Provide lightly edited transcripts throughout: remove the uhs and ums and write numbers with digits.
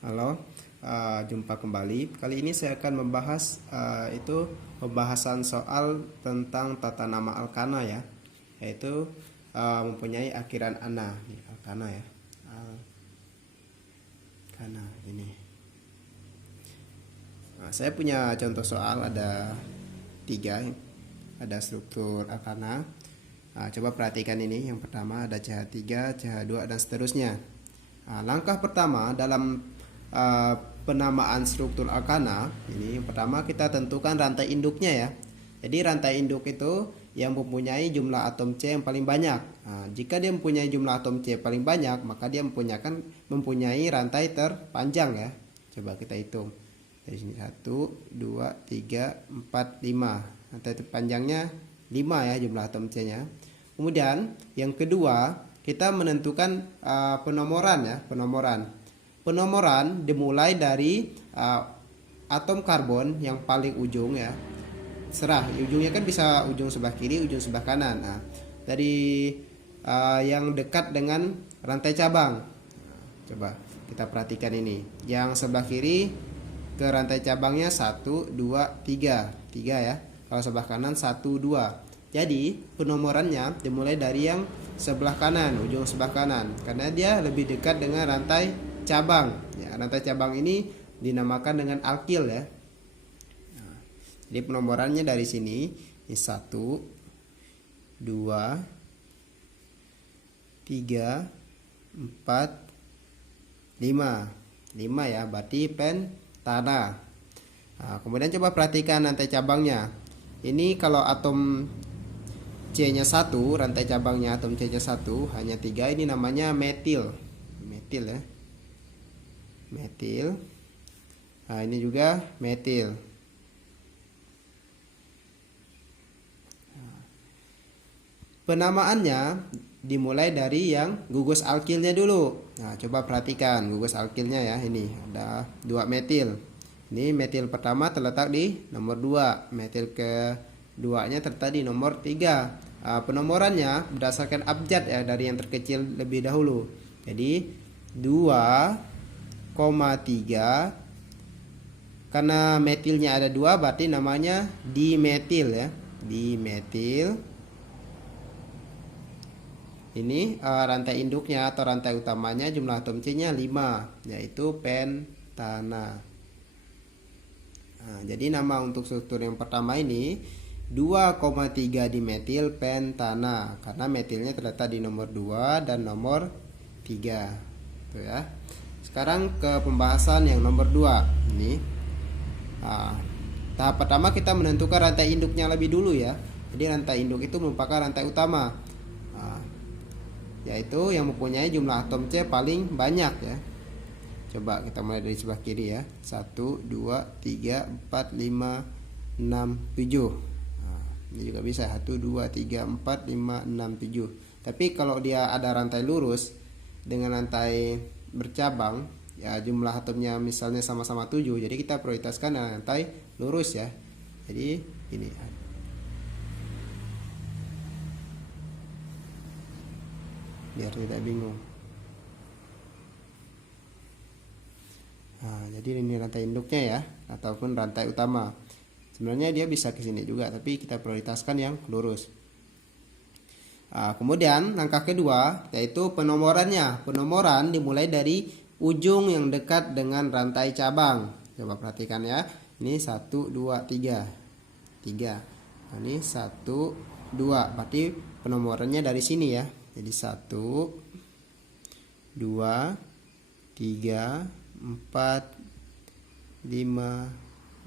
Halo, jumpa kembali. Kali ini saya akan membahas pembahasan soal tentang tata nama alkana ya, yaitu mempunyai akhiran ana, alkana ya, alkana ini. Nah, saya punya contoh soal ada 3, ada struktur alkana. Coba perhatikan ini. Yang pertama ada CH3, CH2 dan seterusnya. Langkah pertama dalam penamaan struktur alkana ini, yang pertama kita tentukan rantai induknya ya. Jadi rantai induk itu yang mempunyai jumlah atom C yang paling banyak. Jika dia mempunyai jumlah atom C paling banyak, maka dia mempunyai rantai terpanjang ya. Coba kita hitung. Dari sini 1, 2, 3, 4, 5. Rantai terpanjangnya 5 ya jumlah atom C-nya. Kemudian yang kedua, kita menentukan penomoran ya, Penomoran dimulai dari atom karbon yang paling ujung ya. Serah, ujungnya kan bisa ujung sebelah kiri, ujung sebelah kanan. Dari yang dekat dengan rantai cabang. Coba kita perhatikan ini. Yang sebelah kiri ke rantai cabangnya 1, 2, 3. 3 ya. Kalau sebelah kanan 1, 2. Jadi penomorannya dimulai dari yang sebelah kanan, ujung sebelah kanan, karena dia lebih dekat dengan rantai cabang. Ya, rantai cabang ini dinamakan dengan alkil ya. Jadi penomorannya dari sini, ini 1, 2, 3, 4, 5. 5 ya, berarti pentana. Kemudian coba perhatikan rantai cabangnya. Ini kalau atom C-nya 1, rantai cabangnya atom C-nya 1, hanya 3, ini namanya metil. Metil ya. Metil. Ini juga metil. Penamaannya dimulai dari yang gugus alkilnya dulu. Coba perhatikan gugus alkilnya ya. Ini ada 2 metil. Ini metil pertama terletak di nomor 2, metil keduanya terletak di nomor 3. Penomorannya berdasarkan abjad ya, dari yang terkecil lebih dahulu. Jadi 2,3, karena metilnya ada 2, berarti namanya dimetil ya. Dimetil. Ini rantai induknya atau rantai utamanya jumlah atom C-nya 5, yaitu pentana. Jadi nama untuk struktur yang pertama ini 2,3 dimetil pentana, karena metilnya terletak di nomor 2 dan nomor 3. Tuh ya. Sekarang ke pembahasan yang nomor 2. Ini tahap pertama kita menentukan rantai induknya lebih dulu ya. Jadi rantai induk itu merupakan rantai utama, yaitu yang mempunyai jumlah atom C paling banyak ya. Coba kita mulai dari sebelah kiri ya. 1, 2, 3, 4, 5, 6, 7. Ini juga bisa 1, 2, 3, 4, 5, 6, 7. Tapi kalau dia ada rantai lurus dengan rantai bercabang ya, jumlah atomnya misalnya sama-sama 7, jadi kita prioritaskan rantai lurus ya. Jadi ini biar tidak bingung. Jadi ini rantai induknya ya, ataupun rantai utama. Sebenarnya dia bisa ke sini juga, tapi kita prioritaskan yang lurus. Kemudian langkah kedua yaitu penomorannya. Penomoran dimulai dari ujung yang dekat dengan rantai cabang. Coba perhatikan ya. Ini 1, 2, 3. 3. Ini 1, 2. Berarti penomorannya dari sini ya. Jadi 1, 2, 3, 4, 5,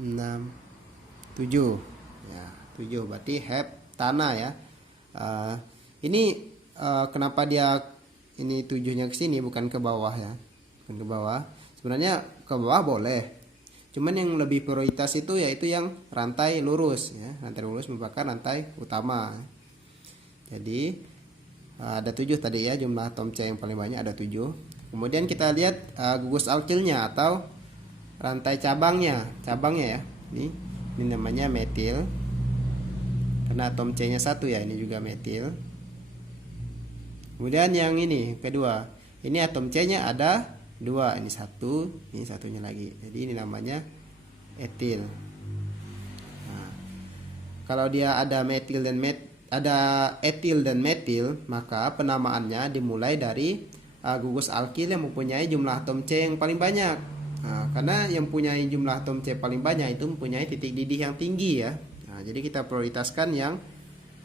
6, 7 ya. 7 berarti heptana ya. Ini kenapa dia ini 7-nya ke sini bukan ke bawah ya, bukan ke bawah. Sebenarnya ke bawah boleh, cuman yang lebih prioritas itu yaitu yang rantai lurus ya. Rantai lurus merupakan rantai utama. Jadi ada 7 tadi ya, jumlah atom C yang paling banyak ada 7. Kemudian kita lihat gugus alkilnya atau rantai cabangnya ya. Ini namanya metil, karena atom C-nya 1 ya. Ini juga metil. Kemudian yang ini kedua, ini atom C-nya ada 2, ini 1, ini satunya lagi. Jadi ini namanya etil. Nah, kalau dia ada etil dan metil, maka penamaannya dimulai dari gugus alkil yang mempunyai jumlah atom C yang paling banyak. Nah, karena yang mempunyai jumlah atom C paling banyak itu mempunyai titik didih yang tinggi ya. Nah, jadi kita prioritaskan yang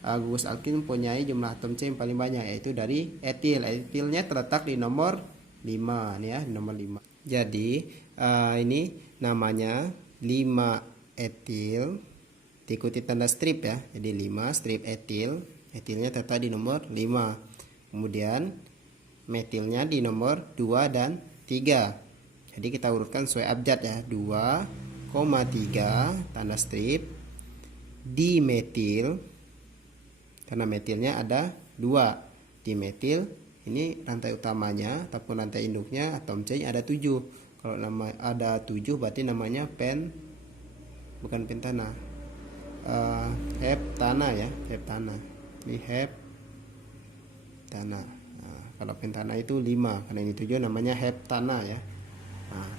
gugus alkil mempunyai jumlah atom C yang paling banyak, yaitu dari etil. Etilnya terletak di nomor 5 nih ya, di nomor 5. Jadi ini namanya 5 etil, diikuti tanda strip ya. Jadi 5 strip etil. Etilnya terletak di nomor 5. Kemudian metilnya di nomor 2 dan 3. Jadi kita urutkan sesuai abjad ya. 2,3 tanda strip dimetil, karena metilnya ada 2. Dimetil ini rantai utamanya ataupun rantai induknya, atom C ada 7. Kalau nama ada 7 berarti namanya bukan pentana. Heptana ya, heptana. Ini heptana. Nah, kalau pentana itu 5, karena ini 7 namanya heptana ya. Nah,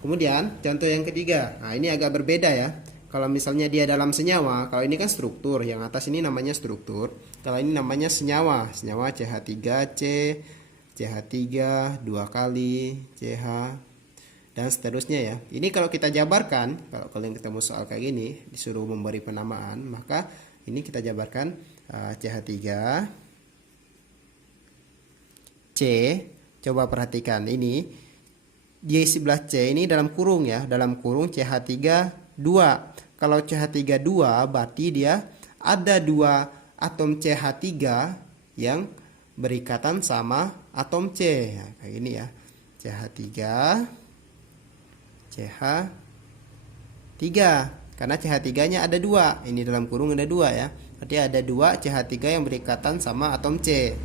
kemudian contoh yang ketiga. Nah, ini agak berbeda ya. Kalau misalnya dia dalam senyawa, kalau ini kan struktur, yang atas ini namanya struktur. Kalau ini namanya senyawa, senyawa CH3C, CH3 2 kali, CH dan seterusnya ya. Ini kalau kita jabarkan, kalau kalian ketemu soal kayak gini, disuruh memberi penamaan, maka ini kita jabarkan CH3 C. Coba perhatikan ini di sebelah C ini dalam kurung ya, dalam kurung CH3 2. Kalau CH3 2 berarti dia ada 2 atom CH3 yang berikatan sama atom C ya, kayak gini ya. CH3 CH3, karena CH3-nya ada 2. Ini dalam kurung ada 2 ya. Berarti ada 2 CH3 yang berikatan sama atom C.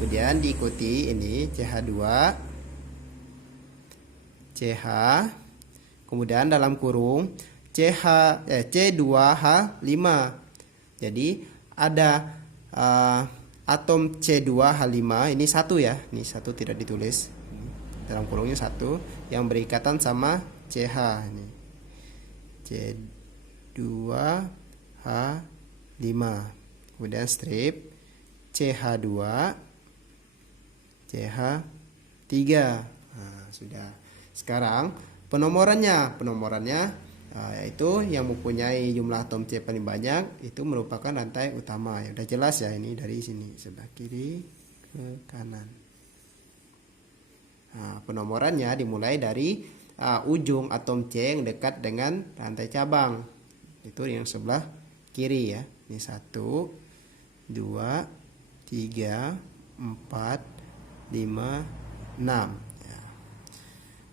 Kemudian diikuti ini CH2 CH, kemudian dalam kurung C2H5. Jadi ada atom C2H5 ini 1 ya. Ini 1 tidak ditulis. Dalam kurungnya 1 yang berikatan sama CH ini. C2H5. Kemudian strip CH2 CH3. Nah, sudah. Sekarang penomorannya yaitu yang mempunyai jumlah atom C paling banyak itu merupakan rantai utama. Ya udah jelas ya, ini dari sini sebelah kiri ke kanan. Nah, penomorannya dimulai dari ujung atom C yang dekat dengan rantai cabang. Itu yang sebelah kiri ya. Ini 1 2 3 4 5 6 ya.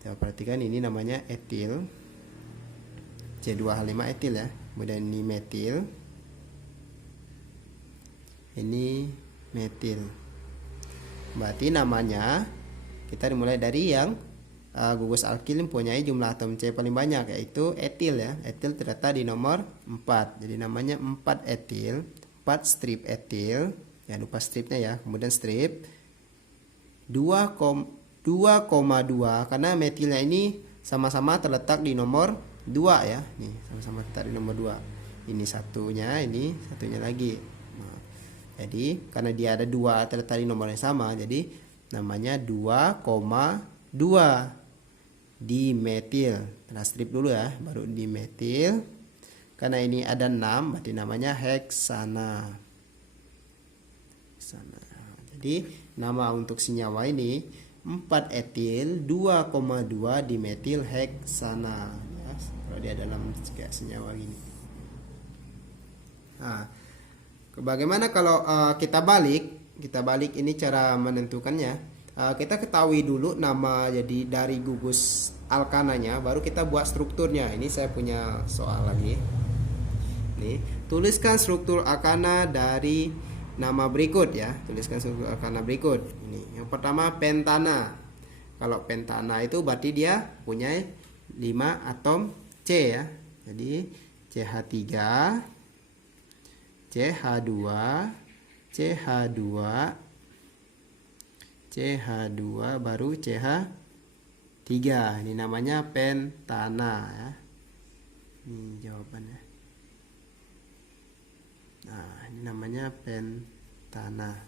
Coba perhatikan, ini namanya etil, C2H5 etil ya. Kemudian ini metil, ini metil. Berarti namanya kita dimulai dari yang gugus alkil mempunyai jumlah atom C paling banyak, yaitu etil ya. Etil terletak di nomor 4. Jadi namanya 4 etil, 4 strip etil. Jangan lupa stripnya ya. Kemudian strip 2,2 karena metilnya ini sama-sama terletak di nomor 2 ya. Nih, sama-sama terletak di nomor 2. Ini satunya, ini satunya lagi. Nah, jadi karena dia ada 2 terletak di nomor yang sama, jadi namanya 2,2 dimetil. Nah, strip dulu ya, baru dimetil. Karena ini ada 6, berarti namanya heksana. Jadi nama untuk senyawa ini 4 etil 2,2 dimetil heksana ya, kalau dia dalam senyawa gini. Nah, bagaimana kalau kita balik ini cara menentukannya. Kita ketahui dulu nama jadi dari gugus alkananya, baru kita buat strukturnya. Ini saya punya soal lagi. Nih, tuliskan struktur alkana dari nama berikut ya. Tuliskan struktur alkana berikut. Ini yang pertama pentana. Kalau pentana itu berarti dia punya 5 atom C ya. Jadi CH3, CH2, CH2, CH2 baru CH3. 3. Ini namanya pentana ya. Ini jawabannya. Nah, ini namanya pentana.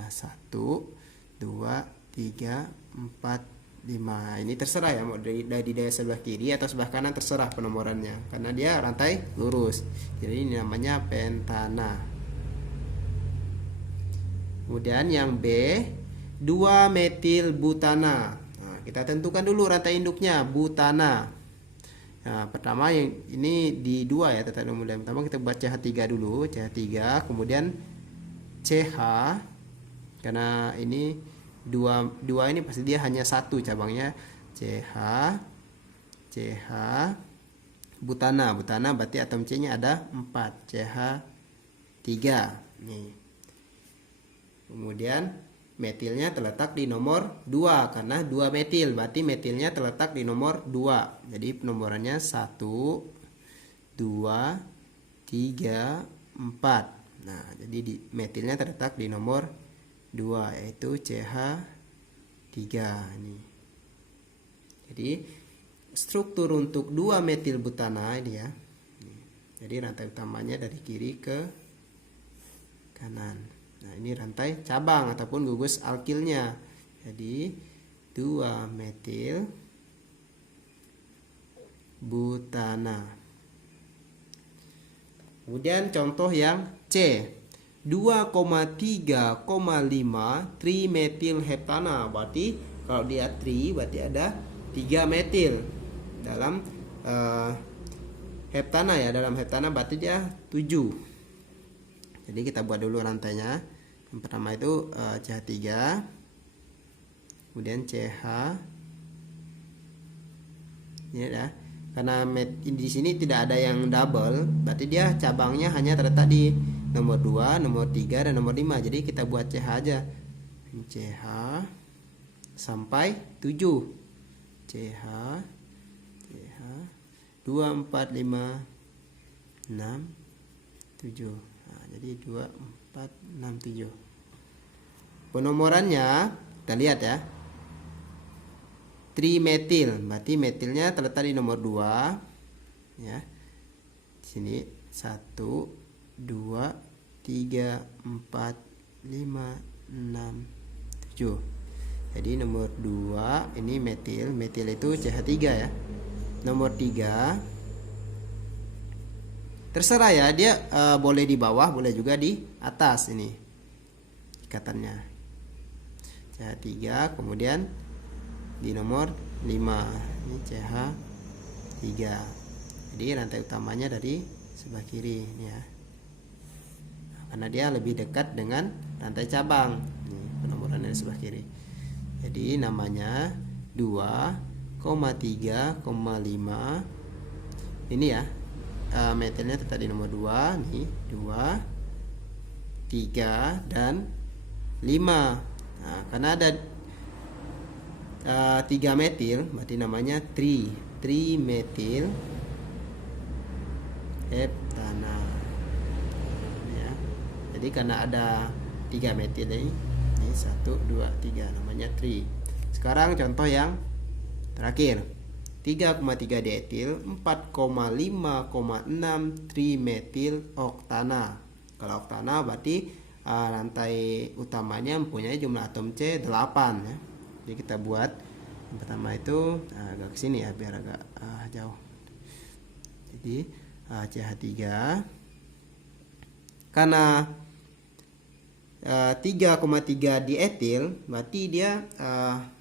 Nah, 1, 2, 3, 4, 5. Ini terserah ya, mau dari daya sebelah kiri atau sebelah kanan terserah penomorannya, karena dia rantai lurus. Jadi ini namanya pentana. Kemudian yang B, 2 metil butana. Nah, kita tentukan dulu rantai induknya, butana. Nah, pertama yang ini di 2 ya, tata nomor yang pertama kita buat CH3 dulu, CH3, kemudian CH, karena ini dua ini pasti dia hanya satu cabangnya, CH, CH, butana, butana berarti atom C-nya ada 4, CH3. Nih. Kemudian metilnya terletak di nomor 2 karena 2 metil, berarti metilnya terletak di nomor 2. Jadi penomorannya 1, 2, 3, 4. Nah, jadi metilnya terletak di nomor 2 yaitu CH3 ini. Jadi struktur untuk 2 metil butana ini ya. Jadi rantai utamanya dari kiri ke kanan. Nah, ini rantai cabang ataupun gugus alkilnya. Jadi 2 metil butana. Kemudian contoh yang C, 2,3,5 trimetil heptana. Berarti kalau dia tri berarti ada 3 metil dalam heptana ya. Dalam heptana berarti dia 7. Jadi kita buat dulu rantainya. Yang pertama itu CH3, kemudian CH. Ini ya. Karena di sini tidak ada yang double, berarti dia cabangnya hanya terletak di nomor 2, nomor 3 dan nomor 5. Jadi kita buat CH aja. CH sampai 7. CH, CH 2, 4, 5, 6, 7. Nah, jadi 2, 4, 6, 7. Penomorannya kita lihat ya. Trimetil, berarti metilnya terletak di nomor 2 ya. Di sini 1, 2, 3, 4, 5, 6, 7. Jadi nomor 2 ini metil, metil itu CH3 ya. Nomor 3 terserah ya, dia boleh di bawah, boleh juga di atas ini ikatannya. CH3, kemudian di nomor 5 ini CH3. Jadi rantai utamanya dari sebelah kiri ini ya. Karena dia lebih dekat dengan rantai cabang. Ini penomoran dari sebelah kiri. Jadi namanya 2,3,5. Ini ya. Metilnya tetap di nomor 2 nih, 2, 3 dan 5. Nah, karena ada 3 metil, berarti namanya trimetil heptana ya. Jadi karena ada 3 metil ini 1, 2, 3 namanya tri. Sekarang contoh yang terakhir, 3,3 dietil 4,5,6 trimetil oktana. Kalau oktana berarti rantai utamanya mempunyai jumlah atom C 8 ya. Jadi kita buat yang pertama itu agak kesini ya biar agak jauh. Jadi CH3 karena 3,3 dietil berarti dia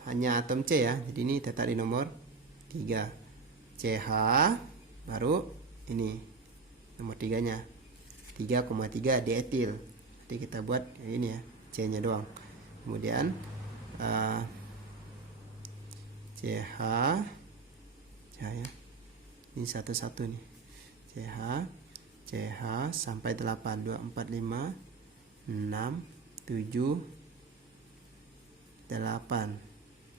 hanya atom C ya. Jadi ini tetap di nomor 3. CH baru ini nomor 3-nya 3,3 dietil. Jadi kita buat ini ya, C-nya doang. Kemudian CH ya. Ini satu-satu nih. CH sampai 8, 2, 4, 5, 6, 7, 8.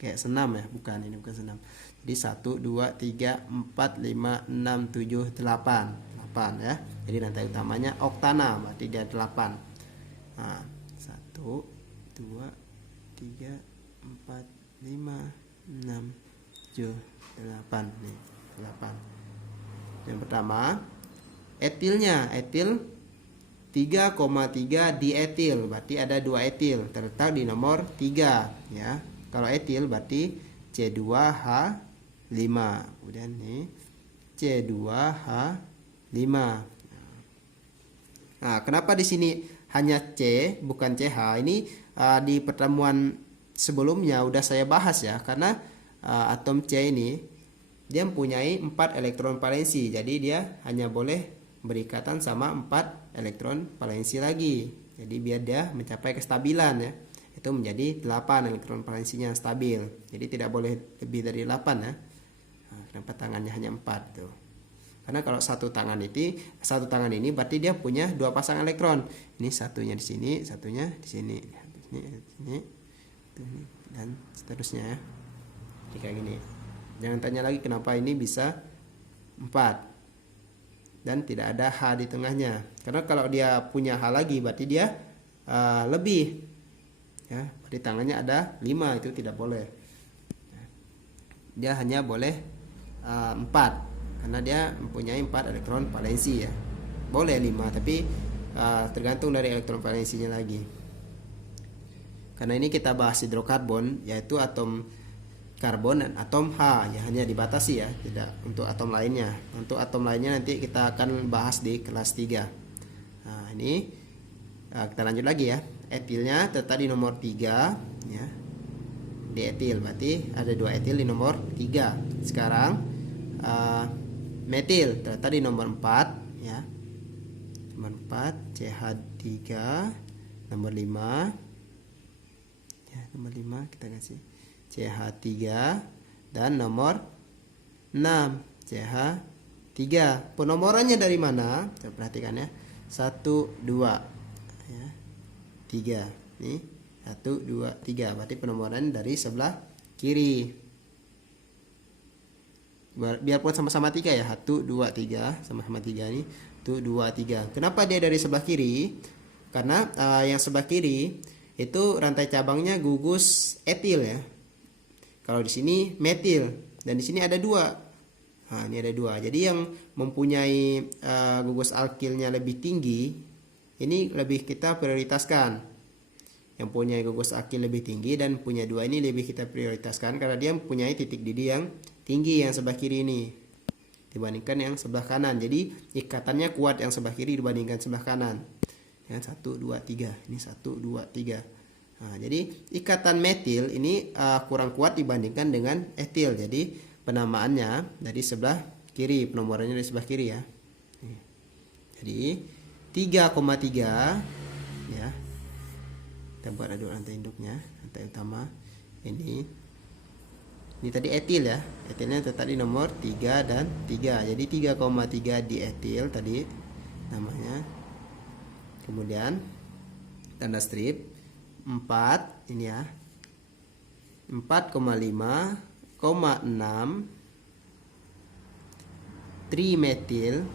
Kayak senam ya, bukan, ini bukan senam. Jadi 1, 2, 3, 4, 5, 6, 7, 8. 8 ya. Jadi rantai utamanya oktana, berarti dia 8. Nah, 1, 2, 3, 4, 5, 6, 7. 7, 8 nih, 8. Yang pertama, etilnya, etil 3,3 dietil, berarti ada 2 etil terletak di nomor 3 ya. Kalau etil berarti C2H5. Kemudian nih C2H5. Nah, kenapa di sini hanya C bukan CH? Ini di pertemuan sebelumnya udah saya bahas ya, karena atom C ini dia mempunyai 4 elektron valensi, jadi dia hanya boleh berikatan sama 4 elektron valensi lagi. Jadi biar dia mencapai kestabilan ya, itu menjadi 8 elektron valensinya stabil. Jadi tidak boleh lebih dari 8 ya. Nah, kenapa tangannya hanya 4 tuh? Karena kalau satu tangan ini berarti dia punya 2 pasang elektron. Ini satunya di sini, satunya di sini, dan seterusnya ya. Kayak gini. Jangan tanya lagi kenapa ini bisa 4 dan tidak ada H di tengahnya. Karena kalau dia punya H lagi berarti dia lebih ya, berarti tangannya ada 5, itu tidak boleh. Dia hanya boleh 4 karena dia mempunyai 4 elektron valensi ya. Boleh 5 tapi tergantung dari elektron valensinya lagi. Karena ini kita bahas hidrokarbon, yaitu atom karbon dan atom H ya, hanya dibatasi ya, tidak untuk atom lainnya. Untuk atom lainnya nanti kita akan bahas di kelas 3. Nah, ini kita lanjut lagi ya. Etilnya terletak di nomor 3 ya. Di etil berarti ada 2 etil di nomor 3. Sekarang metil terletak di nomor 4 ya. Nomor 4 CH3, nomor 5 ya, nomor 5 kita kasih CH3, dan nomor 6 CH3. Penomorannya dari mana? Coba perhatikan ya. 1 2 ya. 3. Nih, 1 2 3. Berarti penomoran dari sebelah kiri. Biarpun sama-sama 3 ya. 1 2 3, sama-sama 3 nih. 1 2 3. Kenapa dia dari sebelah kiri? Karena yang sebelah kiri itu rantai cabangnya gugus etil ya. Kalau di sini metil dan di sini ada 2. Nah, ini ada 2. Jadi yang mempunyai gugus alkilnya lebih tinggi ini lebih kita prioritaskan. Yang punya gugus alkil lebih tinggi dan punya 2 ini lebih kita prioritaskan karena dia mempunyai titik didih yang tinggi yang sebelah kiri ini dibandingkan yang sebelah kanan. Jadi ikatannya kuat yang sebelah kiri dibandingkan sebelah kanan. Ya, 1 2 3. Ini 1 2 3. Nah, jadi ikatan metil ini kurang kuat dibandingkan dengan etil. Jadi penamaannya dari sebelah kiri, penomorannya dari sebelah kiri ya. Jadi 3,3 ya. Kita buat aduk rantai induknya, rantai utama. Ini tadi etil ya. Etilnya terletak di nomor 3 dan 3. Jadi 3,3 dietil tadi namanya. Kemudian tanda strip 4 ini ya, 4,5,6 trimetil,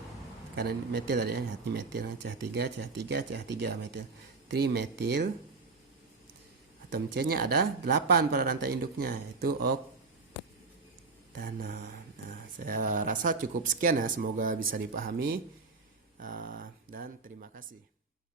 karena metil tadi ya, hati metil CH3 metil, trimetil. Atom C-nya ada 8 pada rantai induknya, yaitu oktana. Nah, saya rasa cukup sekian ya, semoga bisa dipahami dan terima kasih.